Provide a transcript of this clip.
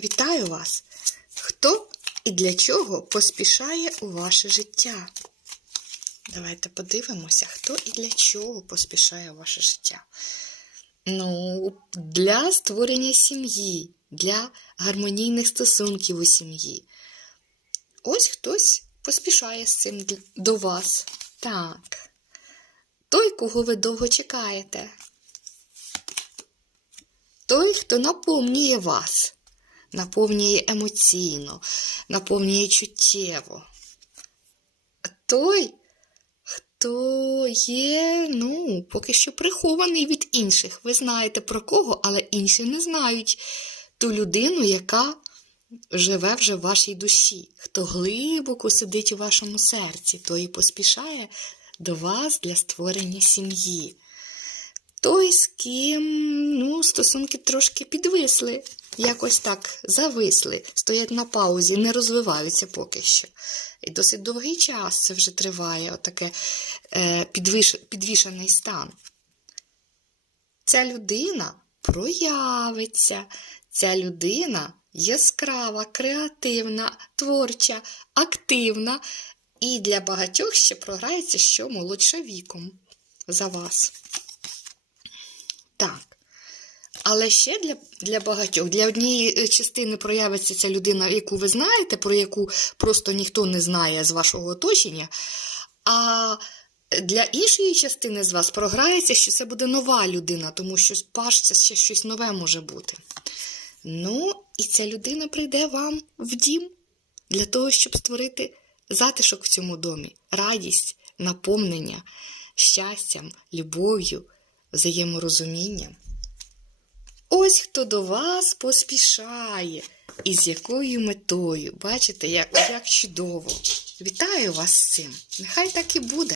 Вітаю вас! Хто і для чого поспішає у ваше життя? Давайте подивимося, хто і для чого поспішає у ваше життя. Ну, для створення сім'ї, для гармонійних стосунків у сім'ї. Ось хтось поспішає з цим до вас. Так. Той, кого ви довго чекаєте. Той, хто наповнює вас, наповнює емоційно, наповнює чуттєво. Той, хто є, ну, поки що прихований від інших. Ви знаєте про кого, але інші не знають ту людину, яка живе вже в вашій душі, хто глибоко сидить у вашому серці, той і поспішає до вас для створення сім'ї. Той, з ким ну, стосунки трошки підвисли, якось так зависли, стоять на паузі, не розвиваються поки що. І досить довгий час це вже триває, отаке е, підвиш, підвішений стан. Ця людина проявиться, ця людина яскрава, креативна, творча, активна і для багатьох ще програється, що молодша віком за вас. Так. Але ще для, для багатьох, для однієї е, частини проявиться ця людина, яку ви знаєте, про яку просто ніхто не знає з вашого оточення. А для іншої частини з вас програється, що це буде нова людина, тому що паш ще щось нове може бути. Ну, і ця людина прийде вам в дім для того, щоб створити затишок в цьому домі, радість, наповнення, щастям, любов'ю, взаєморозумінням. Ось хто до вас поспішає. І з якою метою? Бачите, як, як чудово. Вітаю вас з цим. Нехай так і буде.